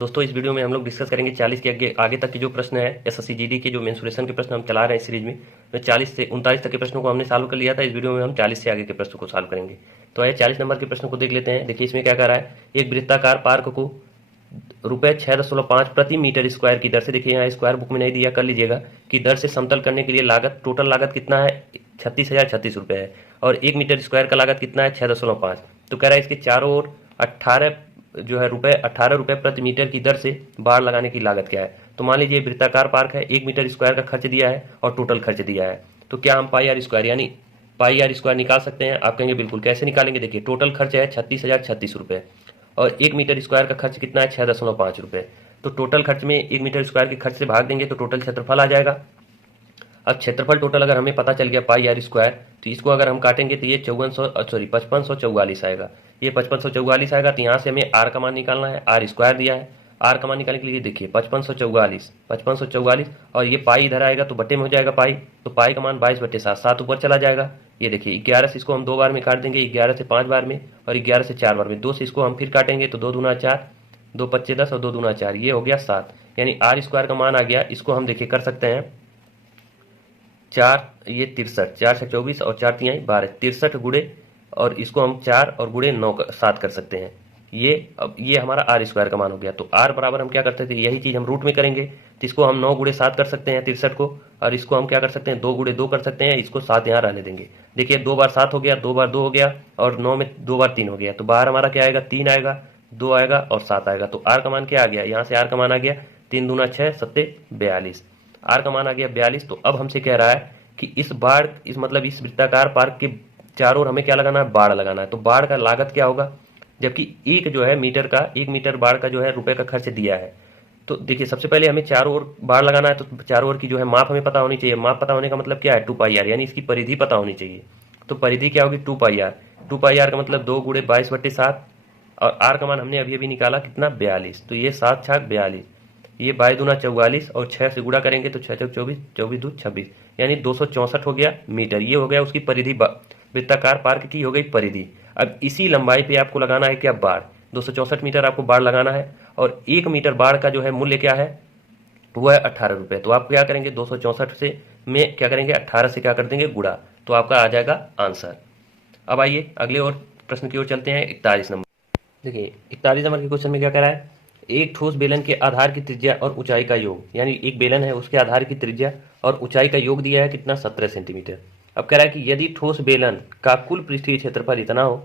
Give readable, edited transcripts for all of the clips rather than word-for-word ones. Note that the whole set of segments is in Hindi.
दोस्तों इस वीडियो में हम लोग डिस्कस करेंगे 40 के आगे तक के जो प्रश्न है एसएससी जीडी के जो मेंसुरेशन के प्रश्न हम चला रहे हैं सीरीज में। तो 40 से 39 तक के प्रश्नों को हमने सॉल्व कर लिया था। इस वीडियो में हम 40 से आगे के प्रश्नों को सॉल्व करेंगे। तो आइए 40 नंबर के प्रश्न को देख लेते हैं। देखिए इसमें क्या कह रहा है, एक वृत्ताकार पार्क को रुपये 6.5 प्रति मीटर स्क्वायर की दर से, देखिए यहाँ स्क्वायर बुक में नहीं दिया, कर लीजिएगा, की दर से समतल करने के लिए लागत, टोटल लागत कितना है 36,036 रुपये है, और 1 मीटर स्क्वायर का लागत कितना है 6.5। तो कह रहा है इसके चारों ओर 18 रुपये प्रति मीटर की दर से बाड़ लगाने की लागत क्या है। तो मान लीजिए वृत्ताकार पार्क है, 1 मीटर स्क्वायर का खर्च दिया है और टोटल खर्च दिया है। तो क्या हम पाई आर स्क्वायर यानी पाई आर स्क्वायर निकाल सकते हैं? आप कहेंगे बिल्कुल। कैसे निकालेंगे? देखिए टोटल खर्च है 36,036 रुपये और 1 मीटर स्क्वायर का खर्च कितना है 6.5 रुपये। तो टोटल खर्च में 1 मीटर स्क्वायर के खर्च से भाग देंगे तो टोटल क्षेत्रफल आ जाएगा। अब क्षेत्रफल टोटल अगर हमें पता चल गया पाई आर स्क्वायर, तो इसको अगर हम काटेंगे तो ये 5544 आएगा। ये 5544 आएगा। तो यहाँ से हमें आर का मान निकालना है, आर स्क्वायर दिया है। आर का मान निकालने के लिए देखिए 5544 और ये पाई इधर आएगा तो बट्टे में हो जाएगा पाई, तो पाई का मान 22/7, 7 ऊपर चला जाएगा। ये देखिए 11 से इसको हम 2 बार में काट देंगे, 11 से 5 बार में और 11 से 4 बार में। 2 से इसको हम फिर काटेंगे तो 2 दूना 4, 2 पच्चे 10 और 2 दूना 4, ये हो गया 7। यानी आर स्क्वायर का मान आ गया। इसको हम देखिए कर सकते हैं 4, ये 63, 4 से 24 और 4 तिहाई 12, 63 गुड़े, और इसको हम 4 और गुड़े 9 7 कर सकते हैं। ये अब ये हमारा आर स्क्वायर का मान हो गया। तो आर बराबर हम क्या करते थे, यही चीज़ हम रूट में करेंगे तो इसको हम 9 गुड़े 7 कर सकते हैं 63 को, और इसको हम क्या कर सकते हैं 2 गुड़े 2 कर सकते हैं, इसको 7 यहाँ रहने देंगे। देखिए 2 बार 7 हो गया, 2 बार 2 हो गया और 9 में 2 बार 3 हो गया। तो बाहर हमारा क्या आएगा, 3 आएगा, 2 आएगा और 7 आएगा। तो आर का मान क्या आ गया, यहाँ से आर का मान आ गया 3 दूना 6 सत्ते 42, आर का मान आ गया 42। तो अब हमसे कह रहा है कि इस वृत्ताकार पार्क के चारों ओर हमें क्या लगाना है, बाड़ लगाना है। तो बाड़ का लागत क्या होगा, जबकि एक जो है मीटर का, 1 मीटर बाड़ का जो है रुपए का खर्च दिया है। तो देखिए सबसे पहले हमें चारों ओर बाड़ लगाना है, तो चारों ओर की जो है माप हमें पता होनी चाहिए। माप पता होने का मतलब क्या है, 2 पाई आर, यानी इसकी परिधि पता होनी चाहिए। तो परिधि क्या होगी, 2 पाई आर। 2 पाई आर का मतलब 2 गुड़े 22/7 और आर का मान हमने अभी अभी निकाला कितना 42। तो ये 7 छाक 42, ये 22 दूना 44 और 6 से गुणा करेंगे तो 6 चौक 24, 24 दूध 26, यानी 264 हो गया मीटर। ये हो गया उसकी परिधि, वृत्ताकार पार्क की हो गई परिधि। अब इसी लंबाई पे आपको लगाना है क्या, बाड़। 264 मीटर आपको बाड़ लगाना है और 1 मीटर बाड़ का जो है मूल्य क्या है, वो है 18 रुपये। तो आप क्या करेंगे 264 से में क्या करेंगे 18 से क्या कर देंगे गुणा, तो आपका आ जाएगा आंसर। अब आइए अगले और प्रश्न की ओर चलते हैं, 41 नंबर। देखिए 41 नंबर के क्वेश्चन में क्या कह रहा है, एक ठोस बेलन के आधार की त्रिज्या और ऊंचाई का योग, यानी एक बेलन है उसके आधार की त्रिज्या और ऊंचाई का योग दिया है कितना 17 सेंटीमीटर। अब कह रहा है कि यदि ठोस बेलन का कुल पृष्ठीय क्षेत्रफल इतना हो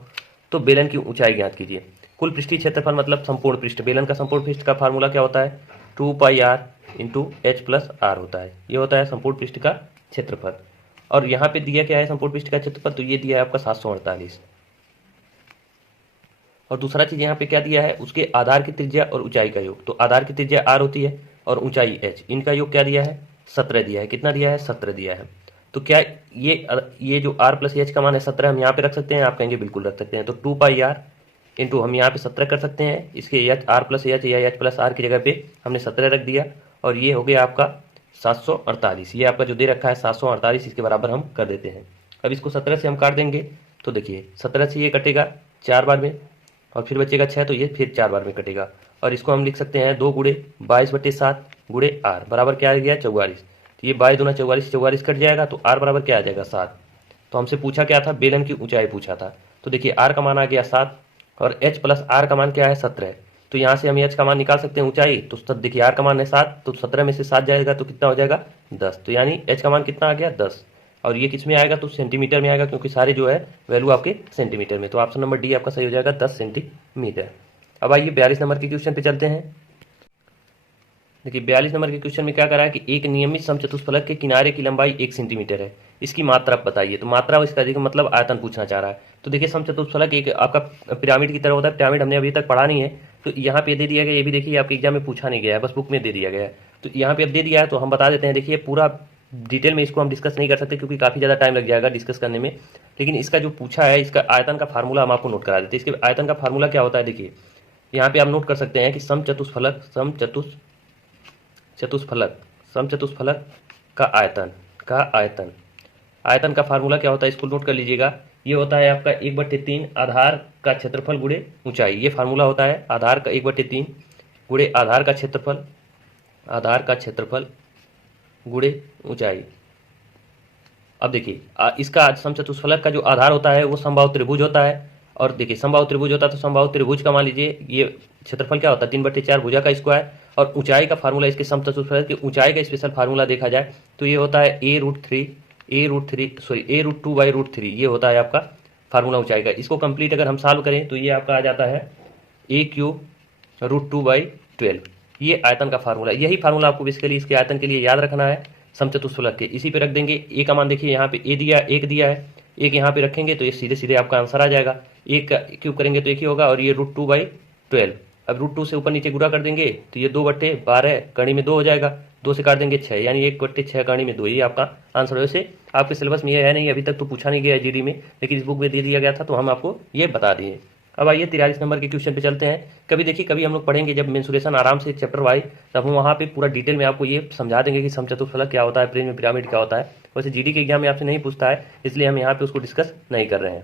तो बेलन की ऊंचाई ज्ञात कीजिए। कुल पृष्ठीय क्षेत्रफल मतलब संपूर्ण पृष्ठ, बेलन का संपूर्ण पृष्ठ का फार्मूला क्या होता है, 2 pi r into h plus r होता है। ये होता है संपूर्ण पृष्ठ का क्षेत्रफल। और यहाँ पे दिया क्या है संपूर्ण पृष्ठ का क्षेत्रफल, तो ये दिया है आपका 748। और दूसरा चीज यहाँ पे क्या दिया है, उसके आधार की त्रिज्या और ऊंचाई का योग। तो आधार की त्रिज्या आर होती है और ऊंचाई एच, इनका योग क्या दिया है 17 दिया है। कितना दिया है 17 दिया है। तो क्या ये जो आर प्लस एच का मान है 17 हम यहाँ पे रख सकते हैं? आप कहेंगे बिल्कुल रख सकते हैं। तो 2 पाई आर इंटू हम यहाँ पे 17 कर सकते हैं, इसके एच आर प्लस एच या एच प्लस आर की जगह पे हमने 17 रख दिया और ये हो गया आपका 748। ये आपका जो दे रखा है 748, इसके बराबर हम कर देते हैं। अब इसको 17 से हम काट देंगे तो देखिए 17 से ये कटेगा 4 बार में और फिर बचेगा 6, तो ये फिर 4 बार में कटेगा। और इसको हम लिख सकते हैं 2 गुड़े 22/7 गुड़े आर बराबर क्या आ गया 44। तो ये 22 दूना 44, 44 कट जाएगा तो आर बराबर क्या आ जाएगा 7। तो हमसे पूछा क्या था, बेलन की ऊंचाई पूछा था। तो देखिए आर का मान आ गया 7 और एच प्लस आर का मान क्या है 17। तो यहाँ से हम एच का मान निकाल सकते हैं ऊंचाई। तो देखिए आर का मान है 7, तो 17 में से 7 जाएगा तो कितना हो जाएगा 10। तो यानी एच का मान कितना आ गया 10। और ये किस में आएगा, तो सेंटीमीटर में आएगा, क्योंकि सारे जो है वैल्यू आपके सेंटीमीटर में। तो ऑप्शन नंबर डी आपका सही हो जाएगा 10 सेंटीमीटर। अब आइए 42 नंबर के क्वेश्चन पे चलते हैं। देखिए 42 नंबर के क्वेश्चन में क्या करा है कि एक नियमित समचतुष्फलक के किनारे की लंबाई 1 सेंटीमीटर है, इसकी मात्रा बताइए। तो मात्रा इसका देखिए मतलब आयतन पूछना चाह रहा है। तो देखिए समचतुष्फलक एक आपका पिरामिड की तरह होता है। पिरामिड हमने अभी तक पढ़ा नहीं है, तो यहाँ पे दे दिया गया, ये भी देखिए आपके एग्जाम में पूछा नहीं गया है, बस बुक में दे दिया गया है। तो यहाँ पे अब दे दिया है तो हम बता देते हैं। देखिए पूरा डिटेल में इसको हम डिस्कस नहीं कर सकते क्योंकि काफ़ी ज़्यादा टाइम लग जाएगा डिस्कस करने में, लेकिन इसका जो पूछा है इसका आयतन का फार्मूला हम आपको नोट करा देते हैं। इसके आयतन का फार्मूला क्या होता है, देखिए यहाँ पे आप नोट कर सकते हैं कि समचतुष्फलक का आयतन का फार्मूला क्या होता है, इसको नोट कर लीजिएगा। ये होता है आपका 1/3 आधार का क्षेत्रफल गुणे ऊंचाई। ये फार्मूला होता है आधार का 1/3 गुणे आधार का क्षेत्रफल, आधार का क्षेत्रफल गुणे ऊंचाई। अब देखिए इसका समचतुष्फलक का जो आधार होता है वो समबाहु त्रिभुज होता है, और देखिए समबाहु त्रिभुज होता है तो समबाहु त्रिभुज का मान लीजिए ये क्षेत्रफल क्या होता है 3/4 भुजा का स्क्वायर, और ऊंचाई का फार्मूला इसके समचतुष्फलक की ऊंचाई का स्पेशल फार्मूला देखा जाए तो ये होता है a√2/√3 ये होता है आपका फार्मूला ऊंचाई का। इसको कंप्लीट अगर हम सॉल्व करें तो ये आपका आ जाता है a³ √2/12। ये आयतन का फार्मूला, यही फार्मूला आपको बेसिकली इसके आयतन के लिए याद रखना है समचतुष्फलक के। इसी पे रख देंगे ए का मान, देखिए यहाँ पे ए दिया, एक दिया है, एक यहाँ पे रखेंगे तो ये सीधे सीधे आपका आंसर आ जाएगा। एक का क्यूब करेंगे तो एक ही होगा, और ये √2/12। अब √2 से ऊपर नीचे गुणा कर देंगे तो ये 2/12 कड़ी में 2 हो जाएगा, 2 से काट देंगे 6, यानी 1/6 कड़ी में 2, ये आपका आंसर। वैसे आपके सिलेबस में ये है नहीं, अभी तक तो पूछा नहीं गया है जीडी में, लेकिन इस बुक में दे दिया गया था तो हम आपको ये बता दिए। अब आइए 43 नंबर के क्वेश्चन पे चलते हैं। कभी देखिए कभी हम लोग पढ़ेंगे जब मेंसुरेशन आराम से चैप्टर वाइज, तब हम वहाँ पे पूरा डिटेल में आपको ये समझा देंगे कि समचतुष्फलक क्या होता है, प्रिज्म में पिरामिड क्या होता है। वैसे जीडी के एग्जाम में आपसे नहीं पूछता है, इसलिए हम यहाँ पे उसको डिस्कस नहीं कर रहे हैं।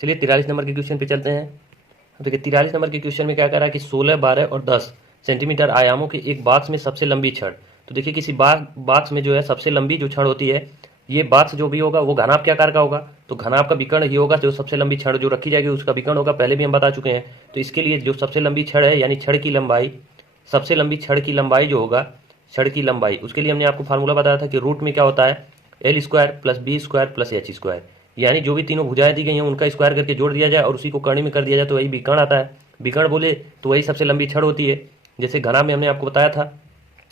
चलिए 43 नंबर के क्वेश्चन पे चलते हैं। देखिए 43 नंबर के क्वेश्चन में क्या कह रहा है कि 16, 12 और 10 सेंटीमीटर आयामों के एक बॉक्स में सबसे लंबी छड़। तो देखिए किसी बॉक्स में जो है सबसे लंबी जो छड़ होती है, ये बॉक्स जो भी होगा वो घनाभ क्या आकार का होगा, तो घनाभ का विकर्ण ये होगा, जो सबसे लंबी छड़ जो रखी जाएगी उसका विकर्ण होगा, पहले भी हम बता चुके हैं। तो इसके लिए जो सबसे लंबी छड़ है यानी छड़ की लंबाई, सबसे लंबी छड़ की लंबाई जो होगा, छड़ की लंबाई, उसके लिए हमने आपको फार्मूला बताया था कि रूट में क्या होता है L² + B² + H², यानी जो भी तीनों भुजाएं दी गई हैं उनका स्क्वायर करके जोड़ दिया जाए और उसी को कर्ण में कर दिया जाए तो वही विकर्ण आता है। विकर्ण बोले तो वही सबसे लंबी छड़ होती है। जैसे घनाभ में हमने आपको बताया था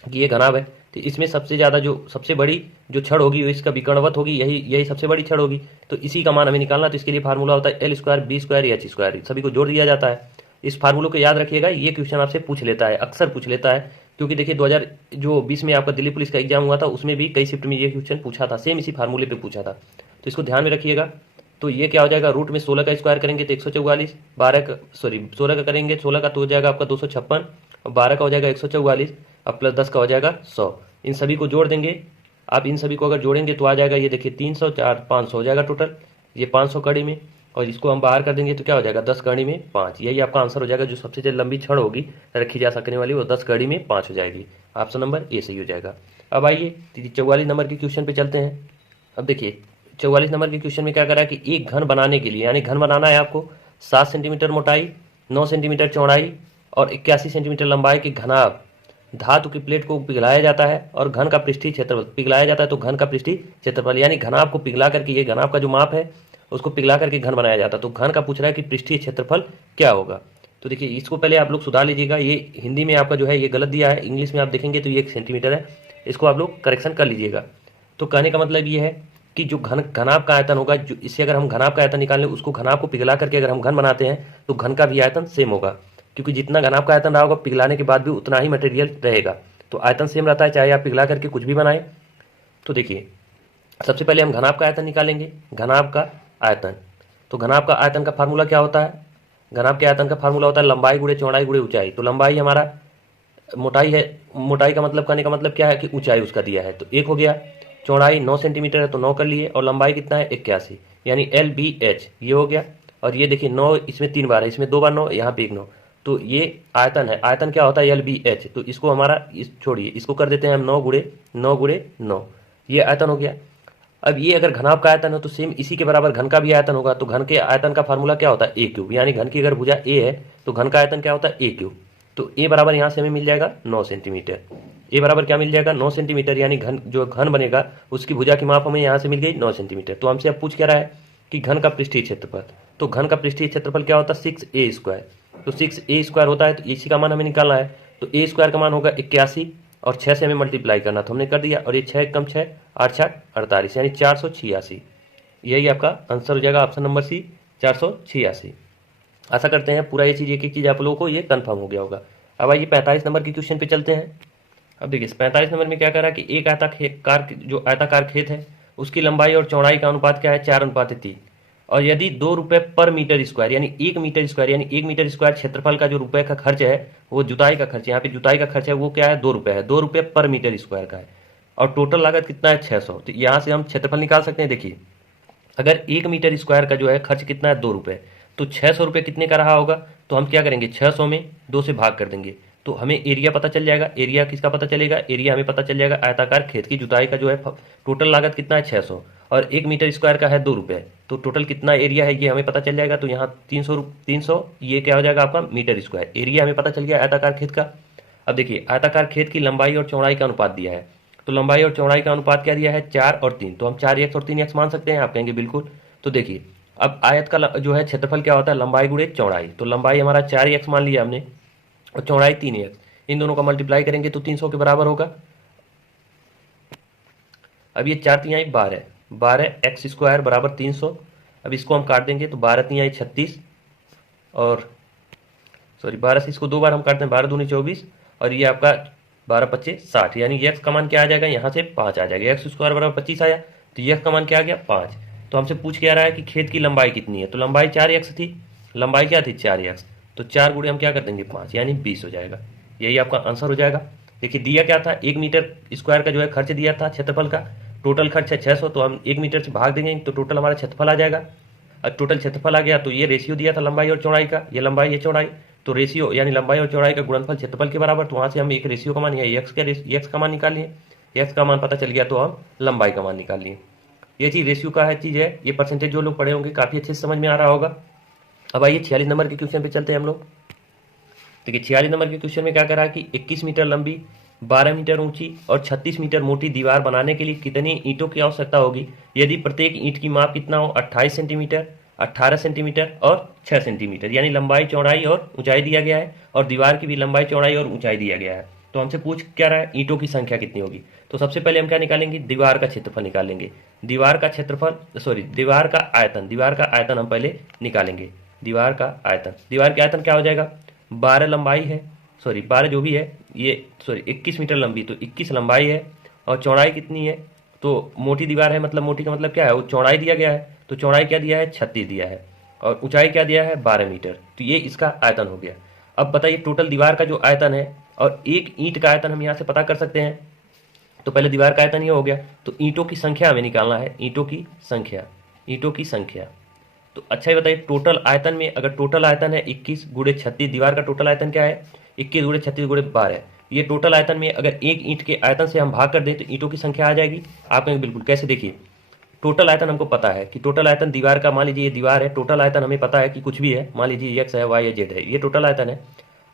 कि ये घनाभ है, तो इसमें सबसे ज़्यादा जो सबसे बड़ी जो छड़ होगी वो इसका विकर्णवत होगी, यही सबसे बड़ी छड़ होगी। तो इसी का मान हमें निकालना, तो इसके लिए फार्मूला होता है L² B² H², सभी को जोड़ दिया जाता है। इस फार्मूले को याद रखिएगा, ये क्वेश्चन आपसे पूछ लेता है, अक्सर पूछ लेता है, क्योंकि देखिए 2020 में आपका दिल्ली पुलिस का एग्जाम हुआ था, उसमें भी कई शिफ्ट में ये क्वेश्चन पूछा था, सेम इसी फार्मूले पे पूछा था, तो इसको ध्यान में रखिएगा। तो ये क्या हो जाएगा, रूट में 16 का स्क्वायर करेंगे तो 144, 16 का करेंगे 16 का तो हो जाएगा आपका 256, और 12 का हो जाएगा 144, अब प्लस 10 का हो जाएगा 100। इन सभी को जोड़ देंगे, आप इन सभी को अगर जोड़ेंगे तो आ जाएगा ये देखिए 300, 4, 500 हो जाएगा टोटल, ये 500 कड़ी में, और इसको हम बाहर कर देंगे तो क्या हो जाएगा 10 कड़ी में 5, यही आपका आंसर हो जाएगा। जो सबसे लंबी छड़ होगी रखी जा सकने वाली वो 10 कड़ी में 5 हो जाएगी। ऑप्शन नंबर ए सही हो जाएगा। अब आइए 44 नंबर के क्वेश्चन पे चलते हैं। अब देखिए 44 नंबर के क्वेश्चन में क्या कर रहा है कि एक घन बनाने के लिए, यानी घन बनाना है आपको 7 सेंटीमीटर मोटाई, 9 सेंटीमीटर चौड़ाई और 81 सेंटीमीटर लंबाई की घनाभ धातु की प्लेट को पिघलाया जाता है, और घन का पृष्ठीय क्षेत्रफल पिघलाया जाता है, तो घन का पृष्ठीय क्षेत्रफल यानी घनाभ को पिघला करके, ये घनाभ का जो माप है उसको पिघला करके घन बनाया जाता है। तो घन का पूछ रहा है कि पृष्ठीय क्षेत्रफल क्या होगा। तो देखिए इसको पहले आप लोग सुधार लीजिएगा, ये हिंदी में आपका जो है ये गलत दिया है, इंग्लिश में आप देखेंगे तो ये 1 सेंटीमीटर है, इसको आप लोग करेक्शन कर लीजिएगा। तो कहने का मतलब ये है कि जो घनाभ का आयतन होगा, जो इससे अगर हम घनाभ का आयतन निकालें, उसको घनाभ को पिघला करके अगर हम घन बनाते हैं तो घन का भी आयतन सेम होगा, क्योंकि जितना घनाभ का आयतन रहा होगा पिघलाने के बाद भी उतना ही मटेरियल रहेगा, तो आयतन सेम रहता है चाहे आप पिघला करके कुछ भी बनाएं। तो देखिए सबसे पहले हम घनाभ का आयतन निकालेंगे, घनाभ का आयतन। तो घनाभ का आयतन का फार्मूला क्या होता है, घनाभ के आयतन का फार्मूला होता है लंबाई गुणे चौड़ाई गुणे ऊंचाई। तो लंबाई हमारा मोटाई है, मोटाई का मतलब कहने का मतलब क्या है कि ऊंचाई उसका दिया है, तो 1 हो गया। चौड़ाई 9 सेंटीमीटर है तो 9 कर लिए, और लंबाई कितना है 81, यानी LBH ये हो गया। और ये देखिए 9 इसमें 3 बार है, इसमें 2 बार 9, यहाँ पे 1 9, तो ये आयतन है। आयतन क्या होता है LBH, तो इसको हमारा छोड़िए, इसको कर देते हैं हम 9 गुणे 9 गुणे 9, ये आयतन हो गया। अब ये अगर घनाभ का आयतन हो तो सेम इसी के बराबर घन का भी आयतन होगा। तो घन के आयतन का फार्मूला क्या होता है A³, यानी घन की अगर भुजा A है तो घन का आयतन क्या होता है A³। तो A बराबर यहाँ से हमें मिल जाएगा 9 सेंटीमीटर। A बराबर क्या मिल जाएगा 9 सेंटीमीटर, यानी घन जो घन बनेगा उसकी भुजा की माप हमें यहाँ से मिल गई 9 सेंटीमीटर। तो हमसे अब पूछ क्या रहा है कि घन का पृष्ठीय क्षेत्रफल, तो घन का पृष्ठीय क्षेत्रफल क्या होता है 6A²। तो 6A² होता है, तो इसी का मान हमें निकालना है। तो A² का मान होगा 81, और 6 से हमें मल्टीप्लाई करना, तो हमने कर दिया, और ये 6 कम 6 8 6 48, यानी 486, यही आपका आंसर हो जाएगा ऑप्शन नंबर सी 486। आशा करते हैं पूरा ये चीज़ एक एक चीज़ आप लोगों को ये कंफर्म हो गया होगा। अब आइए 45 नंबर के क्वेश्चन पे चलते हैं। अब देखिए 45 नंबर में क्या कर रहा है कि एक आयताकार खेत है, उसकी लंबाई और चौड़ाई का अनुपात क्या है 4:3, और यदि 2 रुपये पर मीटर स्क्वायर, यानी 1 मीटर स्क्वायर, यानी 1 मीटर स्क्वायर क्षेत्रफल का जो रुपए का खर्च है वो जुताई का खर्च, यहाँ पे जुताई का खर्च है वो क्या है 2 रुपये है, 2 रुपये पर मीटर स्क्वायर का है, और टोटल लागत कितना है 600। तो यहाँ से हम क्षेत्रफल निकाल सकते हैं। देखिए अगर 1 मीटर स्क्वायर का जो है खर्च कितना है 2 रुपये, तो 600 रुपये कितने का रहा होगा, तो हम क्या करेंगे 600 में 2 से भाग कर देंगे, तो हमें एरिया पता चल जाएगा। एरिया किसका पता चलेगा? एरिया हमें पता चल जाएगा आयताकार खेत की जुताई का जो है टोटल लागत कितना है 600 और 1 मीटर स्क्वायर का है 2 रुपये, तो टोटल कितना एरिया है ये हमें पता चल जाएगा। तो यहाँ 300 ये क्या हो जाएगा आपका मीटर स्क्वायर। एरिया हमें पता चल गया आयताकार खेत का। अब देखिए आयताकार खेत की लंबाई और चौड़ाई का अनुपात दिया है, तो लंबाई और चौड़ाई का अनुपात क्या दिया है 4 और 3, तो हम 4x और 3x मान सकते हैं। आप कहेंगे बिल्कुल। तो देखिए अब आयत का जो है क्षेत्रफल क्या होता है लंबाई गुणे चौड़ाई, तो लंबाई हमारा 4x मान लिया हमने और चौड़ाई 3x, इन दोनों का मल्टीप्लाई करेंगे तो 300 के बराबर होगा। अब ये 4 तिहाई 12, 12x स्क्वायर बराबर 300। अब इसको हम काट देंगे तो 12 तिहाई 36 और सॉरी 12 से इसको 2 बार हम काटते हैं, 12 दूनी 24 और ये आपका 12 पच्चे 60, यानी x का मान क्या आ जाएगा यहाँ से 5 आ जाएगा। एक्स स्क्वायर बराबर 25 आया तो x का मान क्या आ गया 5। तो हमसे पूछ क्या रहा है कि खेत की लंबाई कितनी है, तो लंबाई 4x थी, लंबाई क्या थी 4x, तो 4 गुणे हम क्या कर देंगे 5 यानी 20 हो जाएगा। यही आपका आंसर हो जाएगा। देखिए दिया क्या था 1 मीटर स्क्वायर का जो है खर्च दिया था क्षेत्रफल का, टोटल खर्च है 600, तो हम 1 मीटर से भाग देंगे तो टोटल हमारा क्षेत्रफल आ जाएगा। अब टोटल क्षेत्रफल आ गया तो ये रेशियो दिया था लंबाई और चौड़ाई का, ये लंबाई ये चौड़ाई, तो रेशियो यानी लंबाई और चौड़ाई का गुणनफल क्षेत्रफल के बराबर, तो वहां से हम एक रेशियो का मान या एक्स का मान निकाल लिए, एक्स का मान पता चल गया तो हम लंबाई का मान निकाल लिए। ये चीज रेशियो का है चीज है, ये परसेंटेज जो लोग पढ़े होंगे काफी अच्छे से समझ में आ रहा होगा। अब आइए 46 नंबर के क्वेश्चन पे चलते हैं हम लोग। देखिए 46 नंबर के क्वेश्चन में क्या करा कि 21 मीटर लंबी 12 मीटर ऊंची और 36 मीटर मोटी दीवार बनाने के लिए कितनी ईंटों की आवश्यकता होगी यदि प्रत्येक ईंट की माप कितना हो 28 सेंटीमीटर, 18 सेंटीमीटर और 6 सेंटीमीटर, यानी लंबाई चौड़ाई और ऊंचाई दिया गया है और दीवार की भी लंबाई चौड़ाई और ऊंचाई दिया गया है। तो हमसे पूछ क्या रहा है ईंटों की संख्या कितनी होगी। तो सबसे पहले हम क्या निकालेंगे दीवार का क्षेत्रफल निकालेंगे, दीवार का क्षेत्रफल सॉरी दीवार का आयतन, दीवार का आयतन हम पहले निकालेंगे। दीवार का आयतन, दीवार का आयतन क्या हो जाएगा 12 लंबाई है सॉरी 12 जो भी है ये सॉरी 21 मीटर लंबी, तो 21 लंबाई है और चौड़ाई कितनी है, तो मोटी दीवार है मतलब मोटी का मतलब क्या है वो चौड़ाई दिया गया है, तो चौड़ाई क्या दिया है 36 दिया है और ऊंचाई क्या दिया है 12 मीटर, तो ये इसका आयतन हो गया। अब बताइए टोटल दीवार का जो आयतन है और एक ईंट का आयतन हम यहाँ से पता कर सकते हैं, तो पहले दीवार का आयतन ये हो गया, तो ईंटों की संख्या हमें निकालना है, ईंटों की संख्या, ईंटों की संख्या। तो अच्छा ही बताइए टोटल आयतन में अगर टोटल आयतन है 21 गुणे 36, दीवार का टोटल आयतन क्या है 21 गुणे 36 गुणे 12, ये टोटल आयतन में अगर एक ईंट के आयतन से हम भाग कर दें तो ईंटों की संख्या आ जाएगी। आप कहेंगे बिल्कुल कैसे, देखिए टोटल आयतन हमको पता है कि टोटल आयतन दीवार का, मान लीजिए ये दीवार है, टोटल आयतन हमें पता है कि कुछ भी है, मान लीजिए एक्स है वाई है जेड है, ये टोटल आयतन है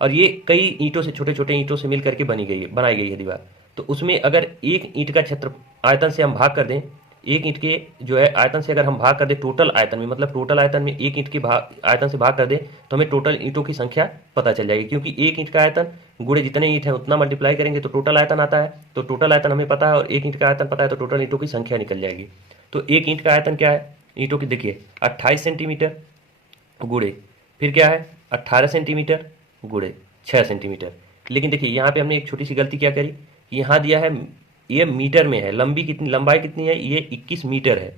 और ये कई ईंटों से छोटे छोटे ईंटों से मिल करके बनाई गई है दीवार। तो उसमें अगर एक ईंट का क्षेत्र आयतन से हम भाग कर दें, एक ईंट के जो है आयतन से अगर हम भाग कर दें टोटल आयतन में, मतलब टोटल आयतन में एक ईंट के आयतन से भाग कर दें तो हमें टोटल ईंटों की संख्या पता चल जाएगी, क्योंकि एक ईंट का आयतन गुणे जितने ईंट है उतना मल्टीप्लाई करेंगे तो टोटल आयतन आता है। तो टोटल आयतन हमें पता है और एक ईंट का आयतन पता है तो टोटल ईंटों की संख्या निकल जाएगी। तो एक ईंट का आयतन क्या है ईंटों की, देखिए 28 सेंटीमीटर गुणे फिर क्या है 18 सेंटीमीटर गुणे 6 सेंटीमीटर। लेकिन देखिए यहाँ पे हमने एक छोटी सी गलती क्या करी, यहाँ दिया है ये मीटर में है, लंबाई कितनी है ये 21 मीटर है,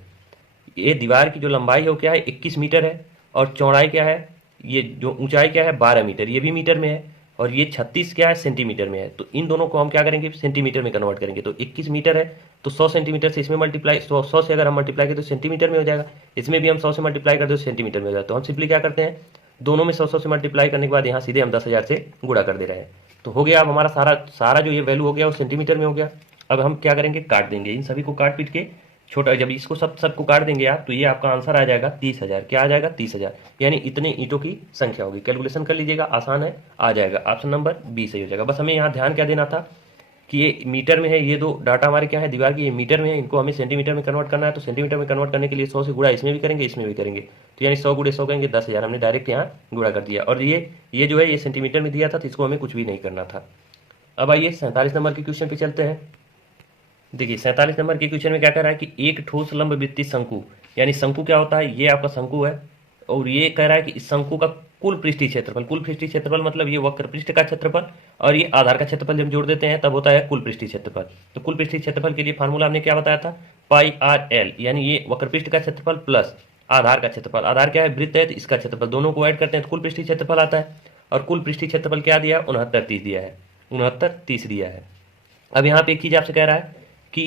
ये दीवार की जो लंबाई है वो क्या है 21 मीटर है और चौड़ाई क्या है, ये जो ऊंचाई क्या है 12 मीटर, ये भी मीटर में है और ये 36 क्या है सेंटीमीटर में है। तो इन दोनों को हम क्या करेंगे सेंटीमीटर में कन्वर्ट करेंगे, तो 21 मीटर है तो 100 सेंटीमीटर से इसमें मल्टीप्लाई 100 से अगर हम मल्टीप्लाई करें तो सेंटीमीटर में हो जाएगा, इसमें भी हम 100 से मल्टीप्लाई करते तो सेंटीमीटर में हो जाएगा। तो हम सिंपली क्या करते हैं दोनों में 100 से मल्टीप्लाई करने के बाद यहाँ सीधे हम 10,000 से गुणा कर दे रहे हैं। तो हो गया अब हमारा सारा जो ये वैल्यू हो गया वो सेंटीमीटर में हो गया। अब हम क्या करेंगे काट देंगे इन सभी को, काट पीट के छोटा, जब इसको सबको काट देंगे आप तो ये आपका आंसर आ जाएगा 30,000। क्या आ जाएगा 30,000, यानी इतने ईंटों की संख्या होगी। कैलकुलेशन कर लीजिएगा, आसान है, आ जाएगा। ऑप्शन नंबर बी सही हो जाएगा। बस हमें यहाँ ध्यान क्या देना था कि ये मीटर में है, ये दो डाटा हमारे क्या है दीवार की, ये मीटर में है, इनको हमें सेंटीमीटर में कन्वर्ट करना है। तो सेंटीमीटर में कन्वर्ट करने के लिए 100 से गुणा इसमें भी करेंगे इसमें भी करेंगे, तो यानी 100 गुणे 100 करेंगे 10,000, हमने डायरेक्ट यहाँ गुणा कर दिया। और ये जो है ये सेंटीमीटर में दिया था तो इसको हमें कुछ भी नहीं करना था। अब आइए 47 नंबर के क्वेश्चन पे चलते हैं। देखिए 47 नंबर के क्वेश्चन में क्या कह रहा है कि एक ठोस लंबवृत्तीय शंकु, यानी शंकु क्या होता है, ये आपका शंकु है और ये कह रहा है कि इस शंकु का कुल पृष्ठीय क्षेत्रफल, कुल पृष्ठीय क्षेत्रफल मतलब ये वक्र पृष्ठ का क्षेत्रफल और ये आधार का क्षेत्रफल जब जोड़ देते हैं तब होता है कुल पृष्ठीय क्षेत्रफल। तो कुल पृष्ठीय क्षेत्रफल के लिए फार्मूला हमने क्या बताया था πr_l, यानी ये वक्र पृष्ठ का क्षेत्रफल प्लस आधार का क्षेत्रफल, आधार क्या है वृत्त है तो इसका क्षेत्रफल, दोनों को ऐड करते हैं तो कुल पृष्ठीय क्षेत्रफल आता है। और कुल पृष्ठीय क्षेत्रफल क्या दिया 69 30 दिया है, 69 30 दिया है। अब यहाँ पे एक चीज आपसे कह रहा है कि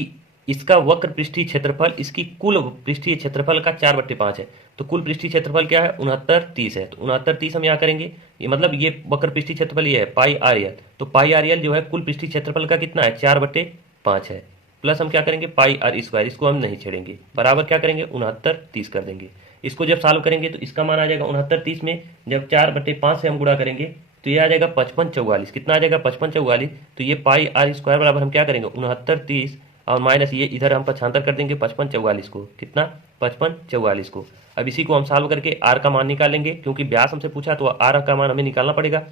इसका वक्र पृष्ठीय क्षेत्रफल इसकी कुल पृष्ठीय क्षेत्रफल का 4/5 है। तो कुल पृष्ठीय क्षेत्रफल क्या है, 6930 है। तो 6930 हम यहाँ करेंगे, ये मतलब ये वक्र पृष्ठीय क्षेत्रफल ये है पाई आर एल। तो पाई आर एल जो है कुल पृष्ठीय क्षेत्रफल का कितना है, 4/5 है। प्लस हम क्या करेंगे, पाई आर स्क्वायर, इसको हम नहीं छेड़ेंगे, बराबर क्या करेंगे 6930 कर देंगे। इसको जब सॉल्व करेंगे तो इसका मान आ जाएगा 6930 में जब 4/5 से हम गुणा करेंगे तो ये आ जाएगा 5544। कितना आ जाएगा 5544। तो ये पाई आर स्क्वायर बराबर हम क्या करेंगे 6930 और माइनस ये इधर हम पक्षांतर कर देंगे 5544 को, कितना 5544 को। अब इसी को हम सॉल्व करके आर का मान निकालेंगे, क्योंकि व्यास हमसे पूछा तो आर का मान हमें निकालना पड़ेगा।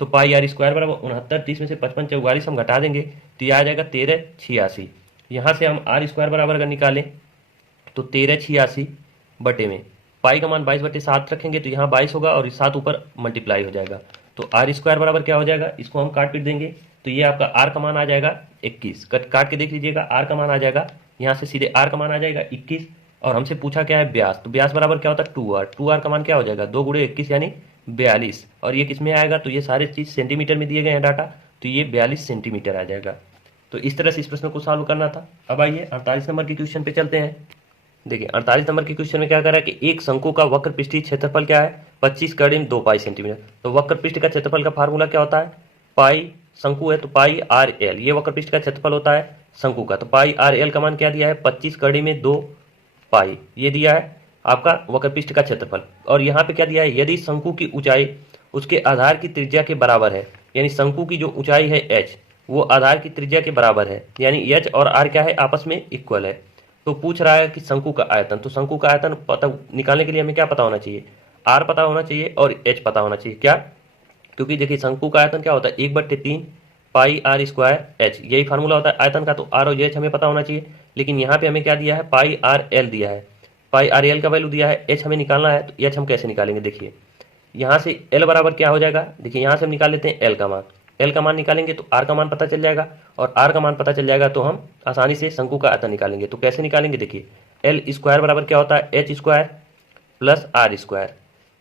तो पाई आर स्क्वायर बराबर 6930 में से 5544 हम घटा देंगे तो ये आ जाएगा 1386। यहाँ से हम आर स्क्वायर बराबर अगर निकालें तो 1386 बटे में पाई का मान 22/7 रखेंगे तो यहाँ 22 होगा और 7 ऊपर मल्टीप्लाई हो जाएगा। तो आर स्क्वायर बराबर क्या हो जाएगा, इसको हम काट पीट देंगे तो ये आपका आर का मान आ जाएगा 21। काट के देख लीजिएगा, आर का मान आ जाएगा यहाँ से सीधे आर का मान आ जाएगा 21। और हमसे पूछा क्या है व्यास, तो व्यास बराबर क्या होता है 2r। 2r का मान क्या हो जाएगा 2 × 21 यानी 42। और ये किस में आएगा, तो ये सारे चीज़ सेंटीमीटर में दिए गए हैं डाटा, तो ये 42 सेंटीमीटर आ जाएगा। तो इस तरह से इस प्रश्न को सॉल्व करना था। अब आइए 48 नंबर के क्वेश्चन पे चलते हैं। देखिए 48 नंबर के क्वेश्चन में क्या कर रहा है कि एक शंकु का वक्र पृष्ठीय क्षेत्रफल क्या है 25 कड़ी में 2 पाई सेंटीमीटर। तो वक्र पृष्ठ का क्षेत्रफल का फार्मूला क्या होता है, पाई शंकु है तो पाई आर एल, ये वक्र पृष्ठ का क्षेत्रफल होता है शंकु का। तो पाई आर एल का मान क्या दिया है 25 कड़ी में 2 पाई, ये दिया है आपका वक्र पृष्ठ का क्षेत्रफल। और यहाँ पे क्या दिया है, यदि शंकु की ऊंचाई उसके आधार की त्रिज्या के बराबर है, यानी शंकु की जो ऊंचाई है h वो आधार की त्रिज्या के बराबर है, यानी h और r क्या है आपस में इक्वल है। तो पूछ रहा है कि शंकु का आयतन, तो शंकु का आयतन पता निकालने के लिए हमें क्या पता होना चाहिए, r पता होना चाहिए और h पता होना चाहिए। क्या, क्योंकि देखिए शंकु का आयतन क्या होता है 1/3 पाई आर स्क्वायर एच, यही फार्मूला होता है आयतन का। तो आर और एच हमें पता होना चाहिए, लेकिन यहाँ पे हमें क्या दिया है पाई आर एल दिया है, पाई आर एल का वैल्यू दिया है, एच हमें निकालना है। तो एच हम कैसे निकालेंगे, देखिए यहाँ से एल बराबर क्या हो जाएगा, देखिए यहाँ से हम निकाल लेते हैं एल का मान। एल का मान निकालेंगे तो आर का मान पता चल जाएगा, और आर का मान पता चल जाएगा तो हम आसानी से शंकु का आयतन निकालेंगे। तो कैसे निकालेंगे, देखिए एल स्क्वायर बराबर क्या होता है H square plus R square.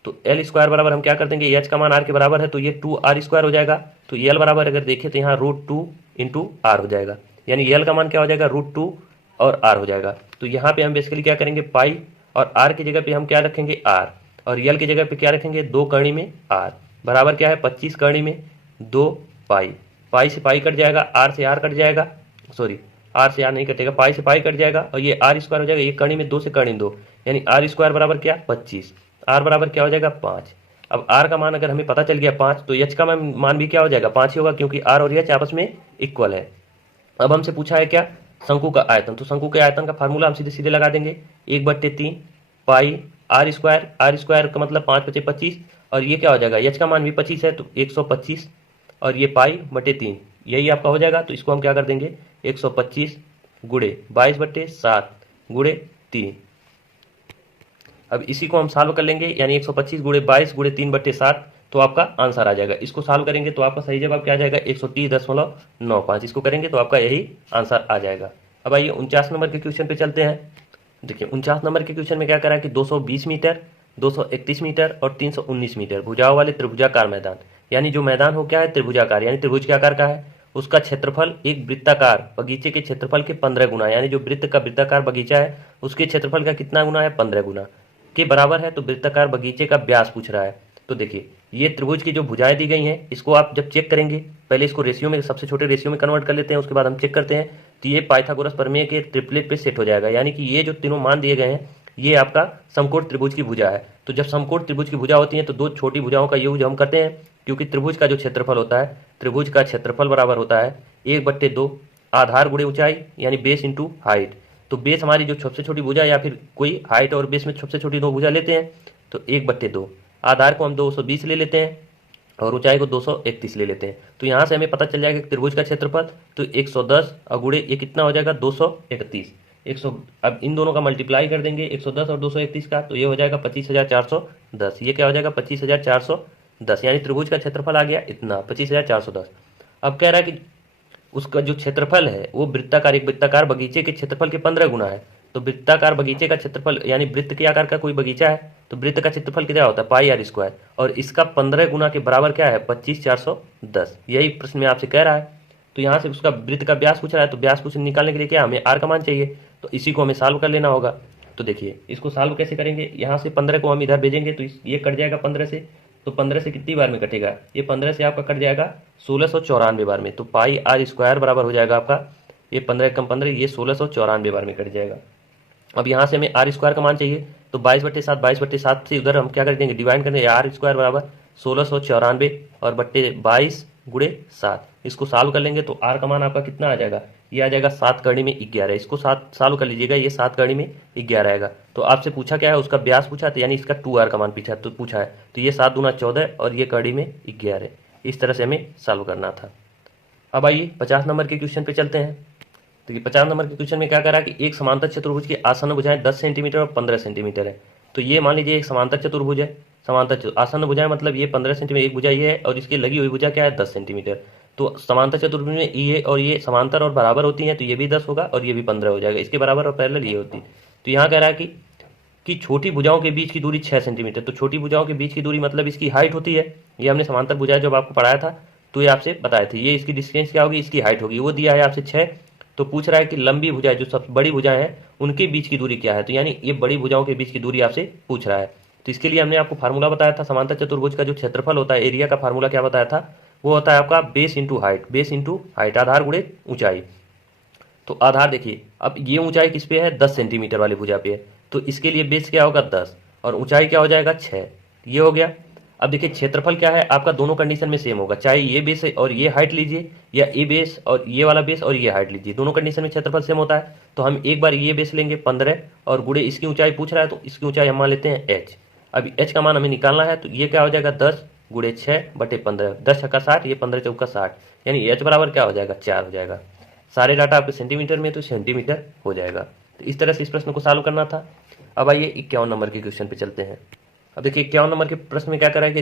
तो एल स्क्वायर बराबर हम क्या कर देंगे, एच का मान आर के बराबर है तो ये 2r स्क्वायर हो जाएगा। तो एल बराबर अगर देखें तो यहाँ √2 इंटू आर हो जाएगा, यानी एल का मान क्या हो जाएगा √2 और आर हो जाएगा। तो यहाँ पे हम बेसिकली क्या करेंगे पाई और आर की जगह पे हम क्या रखेंगे आर, और एल की जगह पे क्या रखेंगे 2 करणी में आर, बराबर क्या है 25 करणी में 2 पाई। पाई से पाई कट जाएगा, आर से आर कट जाएगा, सॉरी आर से आर नहीं कटेगा, पाई से पाई कट जाएगा और ये आर स्क्वायर हो जाएगा, ये करणी में 2 से करणी 2, यानी आर स्क्वायर बराबर क्या 25, आर बराबर क्या हो जाएगा 5। अब आर का मान अगर हमें पता चल गया 5 तो एच का मान भी क्या हो जाएगा 5 ही होगा, क्योंकि आर और एच आपस में इक्वल है। अब हमसे पूछा है क्या शंकु का आयतन, तो शंकु के आयतन का फार्मूला हम सीधे सीधे लगा देंगे 1/3 पाई आर स्क्वायर का मतलब 5 × 5 = 25, और ये क्या हो जाएगा एच का मान भी 25 है तो 125, और ये पाई बटे 3 यही आपका हो जाएगा। तो इसको हम क्या कर देंगे 125 गुणे 22/7 गुणे 3। अब इसी को हम सॉल्व कर लेंगे, यानी 125 गुणे 22 गुणे 3/7, तो आपका आंसर आ जाएगा। इसको सॉल्व करेंगे तो आपका सही जवाब क्या आ जाएगा 130.95। इसको करेंगे तो आपका यही आंसर आ जाएगा। अब आइए 49 नंबर के क्वेश्चन पे चलते हैं। देखिए 49 नंबर के क्वेश्चन में क्या करा है कि 220 मीटर 231 मीटर और 319 मीटर भुजाओं वाले त्रिभुजाकार मैदान, यानी जो मैदान हो क्या है त्रिभुजाकार, यानी त्रिभुज के आकार का है, उसका क्षेत्रफल एक वृत्ताकार बगीचे के क्षेत्रफल के 15 गुना, यानी जो वृत्त का वृत्ताकार बगीचा है उसके क्षेत्रफल का कितना गुना है 15 गुना के बराबर है। तो वृत्ताकार बगीचे का व्यास पूछ रहा है। तो देखिए ये त्रिभुज की जो भुजाएं दी गई हैं इसको आप जब चेक करेंगे, पहले इसको रेशियो में सबसे छोटे रेशियो में कन्वर्ट कर लेते हैं, उसके बाद हम चेक करते हैं तो ये पाइथागोरस प्रमेय के ट्रिपलेट पे सेट हो जाएगा, यानी कि ये जो तीनों मान दिए गए हैं ये आपका समकोण त्रिभुज की भुजा है। तो जब समकोण त्रिभुज की भुजा होती है तो दो छोटी भुजाओं का यूज हम करते हैं, क्योंकि त्रिभुज का जो क्षेत्रफल होता है त्रिभुज का क्षेत्रफल बराबर होता है 1/2 आधार गुणे ऊंचाई, यानी बेस इंटू हाइट। तो बेस हमारी जो सबसे छोटी भुजा या फिर कोई हाइट और बेस में सबसे छोटी दो भुजा लेते हैं तो 1/2, आधार को हम 220 ले लेते हैं और ऊंचाई को 231 ले लेते हैं। तो यहाँ से हमें पता चल जाएगा कि त्रिभुज का क्षेत्रफल तो 110 और गुणे ये कितना हो जाएगा 231। 100 अब इन दोनों का मल्टीप्लाई कर देंगे 110 और 231 का, तो ये हो जाएगा 25,410। ये क्या हो जाएगा 25,410, यानी त्रिभुज का क्षेत्रफल आ गया इतना 25,410। अब कह रहा है कि उसका जो क्षेत्रफल है वो एक वृत्ताकार बगीचे के क्षेत्रफल के 15 गुना है। तो वृत्ताकार बगीचे का क्षेत्रफल यानी वृत्त के आकार का कोई बगीचा है तो वृत्त का क्षेत्रफल कितना होता है पाई आर स्क्वायर, और इसका 15 गुना के बराबर क्या है 25,410। यही प्रश्न में आपसे कह रहा है। तो यहाँ से उसका वृत्त का व्यास पूछ रहा है, तो व्यास पूछ निकालने के लिए क्या हमें आर का मान चाहिए, तो इसी को हमें सॉल्व कर लेना होगा। तो देखिए इसको सॉल्व कैसे करेंगे, यहाँ से 15 को हम इधर भेजेंगे तो ये कट जाएगा 15 से, तो 15 से कितनी बार में कटेगा, ये 15 से आपका कट जाएगा 1694 बार में। तो पाई आर स्क्वायर बराबर हो जाएगा आपका, ये 15 कम 15, ये 1694 बार में कट जाएगा। अब यहाँ से हमें आर स्क्वायर का मान चाहिए, तो 22/7, 22/7 से उधर हम क्या कर देंगे, डिवाइड कर देंगे, आर स्क्वायर बराबर 1694 और बट्टे 22/7। इसको सॉल्व कर लेंगे तो आर का मान आपका कितना आ जाएगा, ये आ जाएगा 7 कड़ी में 11। इसको 7 सॉल्व कर लीजिएगा, ये 7 कड़ी में 11 आएगा। तो आपसे पूछा क्या है, उसका व्यास पूछा, तो यानी इसका 2r का मान पूछा है, तो ये 7 दूना 14 और ये कड़ी में 11। इस तरह से हमें सॉल्व करना था। अब आइए 50 नंबर के क्वेश्चन पे चलते हैं। तो 50 नंबर के क्वेश्चन में क्या करा कि एक समांतर चतुर्भुज की आसन्न भुजाएं 10 सेंटीमीटर और 15 सेंटीमीटर है। तो ये मान लीजिए एक समांतर चतुर्भुज है, आसन्न भुजाएं मतलब ये 15 सेंटीमीटर एक भुजा ये है और इसकी लगी हुई भुजा क्या है 10 सेंटीमीटर। तो समांतर चतुर्भुज में ये और ये समांतर और बराबर होती हैं, तो ये भी 10 होगा और ये भी 15 हो जाएगा, इसके बराबर और पैरेलल ये होती। तो यहाँ कह रहा है कि छोटी भुजाओं के बीच की दूरी 6 सेंटीमीटर। तो छोटी भुजाओं के बीच की दूरी मतलब इसकी हाइट होती है, ये हमने समांतर भुजाएं जब आपको पढ़ाया था तो ये आपसे बताए थे, ये इसकी डिस्टेंस क्या होगी, इसकी हाइट होगी, वो दिया है आपसे 6। तो पूछ रहा है कि लंबी भुजाएं जो सबसे बड़ी भुजाएं हैं उनके बीच की दूरी क्या है, तो यानी ये बड़ी भुजाओं के बीच की दूरी आपसे पूछ रहा है। तो इसके लिए हमने आपको फार्मूला बताया था, समांतर चतुर्भुज का जो क्षेत्रफल होता है, एरिया का फार्मूला क्या बताया था, वो होता है आपका base into height, base into height, आधार गुणे ऊंचाई। तो आधार देखिए, अब ये ऊंचाई किस पे है, 10 सेंटीमीटर वाली भुजा पे है, तो इसके लिए बेस क्या होगा 10 और ऊंचाई क्या हो जाएगा 6, ये हो गया। अब देखिए क्षेत्रफल क्या है आपका, दोनों कंडीशन में सेम होगा, चाहे ये बेस और ये हाइट लीजिए या ये बेस और ये वाला बेस और ये हाइट लीजिए, दोनों कंडीशन में क्षेत्रफल सेम होता है। तो हम एक बार ये बेस लेंगे 15 और गुणे इसकी ऊंचाई पूछ रहा है, तो इसकी ऊंचाई हम मान लेते हैं h। अब h का मान हमें निकालना है, तो ये क्या हो जाएगा 10 गुणे 6/15, 10 छक्का 60, ये 15 चौका 60, यानी h बराबर क्या हो जाएगा 4 हो जाएगा। सारे डाटा आपके सेंटीमीटर में, तो सेंटीमीटर हो जाएगा। तो इस तरह से इस प्रश्न को सॉल्व करना था। अब आइए 51 नंबर के क्वेश्चन पे चलते हैं। अब देखिए 51 नंबर के प्रश्न में क्या करा है कि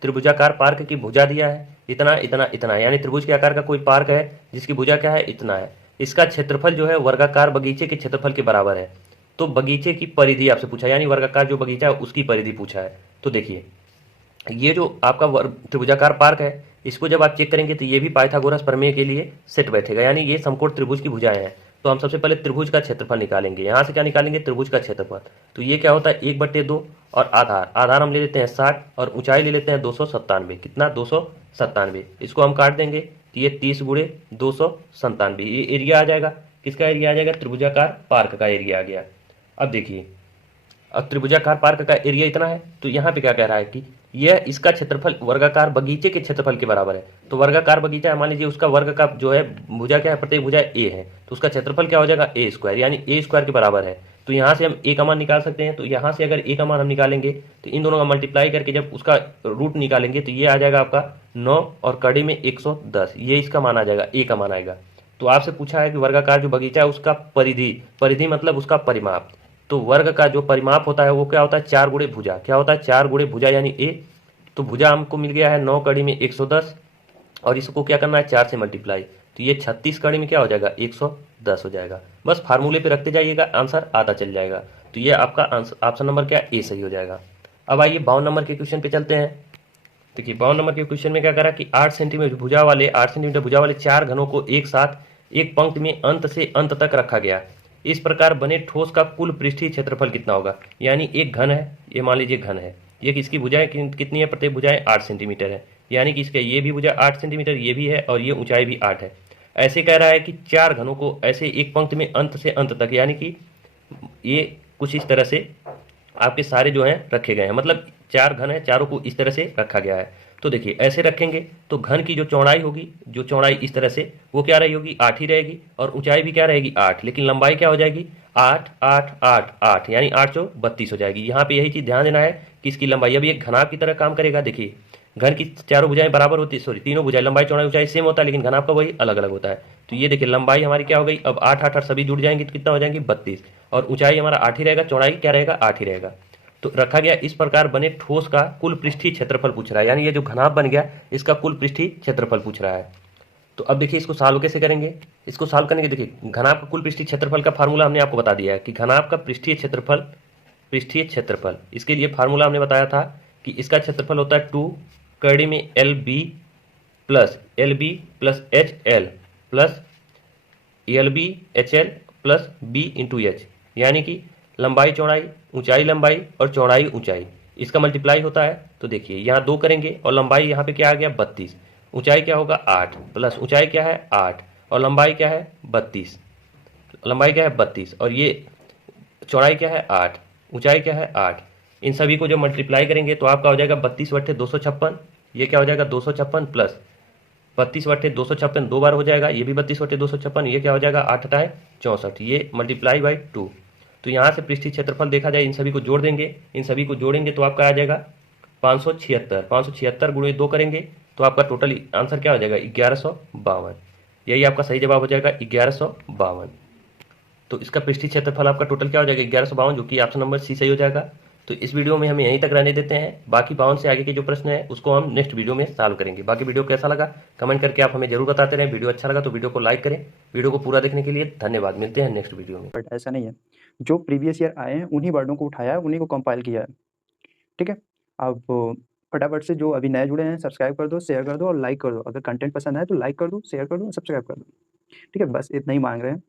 त्रिभुजाकार पार्क की भुजा दिया है इतना इतना इतना, यानी त्रिभुज के आकार का कोई पार्क है जिसकी भुजा क्या है इतना है, इसका क्षेत्रफल जो है वर्गाकार बगीचे के क्षेत्रफल के बराबर है। तो बगीचे की परिधि आपसे पूछा, यानी वर्गाकार जो बगीचा है उसकी परिधि पूछा है। तो देखिए ये जो आपका त्रिभुजाकार पार्क है, इसको जब आप चेक करेंगे तो ये भी पाइथागोरस प्रमेय के लिए सेट बैठेगा, यानी ये समकोण त्रिभुज की भुजाएं हैं। तो हम सबसे पहले त्रिभुज का क्षेत्रफल निकालेंगे, यहाँ से क्या निकालेंगे, त्रिभुज का क्षेत्रफल। तो ये क्या होता है 1/2 और आधार हम ले लेते हैं 60 और ऊंचाई ले लेते हैं 297, कितना 297। इसको हम काट देंगे तो ये 30 गुणे 297, ये एरिया आ जाएगा, किसका एरिया आ जाएगा, त्रिभुजाकार पार्क का एरिया आ गया। अब देखिए अब त्रिभुजाकार पार्क का एरिया इतना है, तो यहाँ पे क्या कह रहा है कि यह इसका क्षेत्रफल वर्गाकार बगीचे के क्षेत्रफल के बराबर है। तो वर्गाकार बगीचा मान लीजिए उसका वर्ग का जो है भुजा क्या है, प्रत्येक भुजा ए है, तो उसका क्षेत्रफल क्या हो जाएगा ए स्क्वायर, यानी ए स्क्वायर के बराबर है। तो यहाँ से हम ए का मान निकाल सकते हैं। तो यहाँ से अगर ए का मान हम निकालेंगे तो इन दोनों का मल्टीप्लाई करके जब उसका रूट निकालेंगे तो ये आ जाएगा आपका 9 और कड़ी में 110, ये इसका मान आ जाएगा, ए का मान आएगा। तो आपसे पूछा है कि वर्गाकार जो बगीचा है उसका परिधि मतलब उसका परिमाप। तो वर्ग का जो परिमाप होता है वो क्या होता है 4 गुणे भुजा, क्या होता है 4 गुणे भुजा यानी ए। तो भुजा हमको मिल गया है 9 कड़ी में 110 और इसको क्या करना है 4 से मल्टीप्लाई, तो ये 36 कड़ी में क्या हो जाएगा 110 हो जाएगा। बस फार्मूले पे रखते जाइएगा, आंसर आता चल जाएगा। तो ये आपका ऑप्शन नंबर क्या ए सही हो जाएगा। अब आइए 52 नंबर के क्वेश्चन पे चलते हैं। देखिए 52 नंबर के क्वेश्चन में क्या करा कि 8 सेंटीमीटर भुजा वाले 4 घनों को एक साथ एक पंक्ति में अंत से अंत तक रखा गया। इस प्रकार बने ठोस का कुल पृष्ठीय क्षेत्रफल कितना होगा, यानी एक घन है, ये मान लीजिए घन है, ये किसकी भुजाएं कितनी है, प्रत्येक भुजाएं 8 सेंटीमीटर है, यानी कि इसका ये भी भुजा 8 सेंटीमीटर ये भी है और ये ऊंचाई भी 8 है। ऐसे कह रहा है कि 4 घनों को ऐसे एक पंक्ति में अंत से अंत तक, यानी कि ये कुछ इस तरह से आपके सारे जो हैं रखे गए हैं, मतलब 4 घन है, चारों को इस तरह से रखा गया है। तो देखिए ऐसे रखेंगे तो घन की जो चौड़ाई होगी, जो चौड़ाई इस तरह से वो क्या रही होगी 8 ही रहेगी और ऊंचाई भी क्या रहेगी 8, लेकिन लंबाई क्या हो जाएगी 8 8 8 8, यानी 8 चौ 32 हो जाएगी। यहाँ पे यही चीज ध्यान देना है कि इसकी लंबाई अब एक घनाभ की तरह काम करेगा। देखिए घन की चारों भुजाएं बराबर होती है, सॉरी तीनों भुजाएं लंबाई चौड़ाई ऊंचाई सेम होता है, लेकिन घनाभ का वही अलग अलग होता है। तो ये देखिए लंबाई हमारी क्या हो गई, अब 8 8 8 सभी जुड़ जाएंगे तो कितना हो जाएंगे 32, और ऊंचाई हमारा 8 ही रहेगा, चौड़ाई क्या रहेगा 8 ही रहेगा। तो रखा गया इस प्रकार बने ठोस का कुल पृष्ठीय क्षेत्रफल पूछ रहा है, यानी ये जो घनाभ बन गया इसका कुल पृष्ठीय क्षेत्रफल पूछ रहा है। तो अब देखिए इसको सॉल्व कैसे करेंगे, इसको सॉल्व करने के देखिए घनाभ का कुल पृष्ठीय क्षेत्रफल का फार्मूला हमने आपको बता दिया है कि घनाभ का पृष्ठीय क्षेत्रफल इसके लिए फार्मूला हमने बताया था कि इसका क्षेत्रफल होता है 2 कड़ी में LB plus L B plus H L plus L B H L plus B into H, यानी कि लंबाई चौड़ाई, ऊंचाई लंबाई और चौड़ाई ऊंचाई, इसका मल्टीप्लाई होता है। तो देखिए यहाँ 2 करेंगे और लंबाई यहाँ पे क्या आ गया 32, ऊंचाई क्या होगा 8 प्लस ऊंचाई क्या है 8 और लंबाई क्या है 32, लंबाई क्या है 32 और ये चौड़ाई क्या है 8, ऊंचाई क्या है 8। इन सभी को जब मल्टीप्लाई करेंगे तो आपका हो जाएगा 32/256, ये क्या हो जाएगा 256 प्लस 32/256 दो बार हो जाएगा, ये भी 32/256, ये क्या हो जाएगा 8×64, ये मल्टीप्लाई बाई 2। तो यहाँ से पृष्ठीय क्षेत्रफल देखा जाए, इन सभी को जोड़ देंगे, इन सभी को जोड़ेंगे तो आपका आ जाएगा 576, 576 गुणे 2 करेंगे तो आपका टोटल आंसर क्या हो जाएगा 1152। यही आपका सही जवाब हो जाएगा 1152। तो इसका पृष्ठीय क्षेत्रफल आपका टोटल क्या हो जाएगा 1152, जो कि ऑप्शन नंबर सी सही हो जाएगा। तो इस वीडियो में हम यहीं तक रहने देते हैं, बाकी 52 से आगे के जो प्रश्न है उसको हम नेक्स्ट वीडियो में सॉल्व करेंगे। बाकी वीडियो कैसा लगा कमेंट करके आप हमें जरूर बताते रहें। वीडियो अच्छा लगा तो वीडियो को लाइक करें। वीडियो को पूरा देखने के लिए धन्यवाद, मिलते हैं नेक्स्ट वीडियो में। बट ऐसा नहीं है, जो प्रीवियस ईयर आए हैं उन्हीं वर्डों को उठाया है, उन्हीं को कंपाइल किया है। ठीक है, अब फटाफट से जो अभी नए जुड़े हैं सब्सक्राइब कर दो, शेयर कर दो और लाइक कर दो। अगर कंटेंट पसंद आए तो लाइक कर दो, शेयर कर दो, सब्सक्राइब कर दो। ठीक है, बस इतना ही मांग रहे हैं।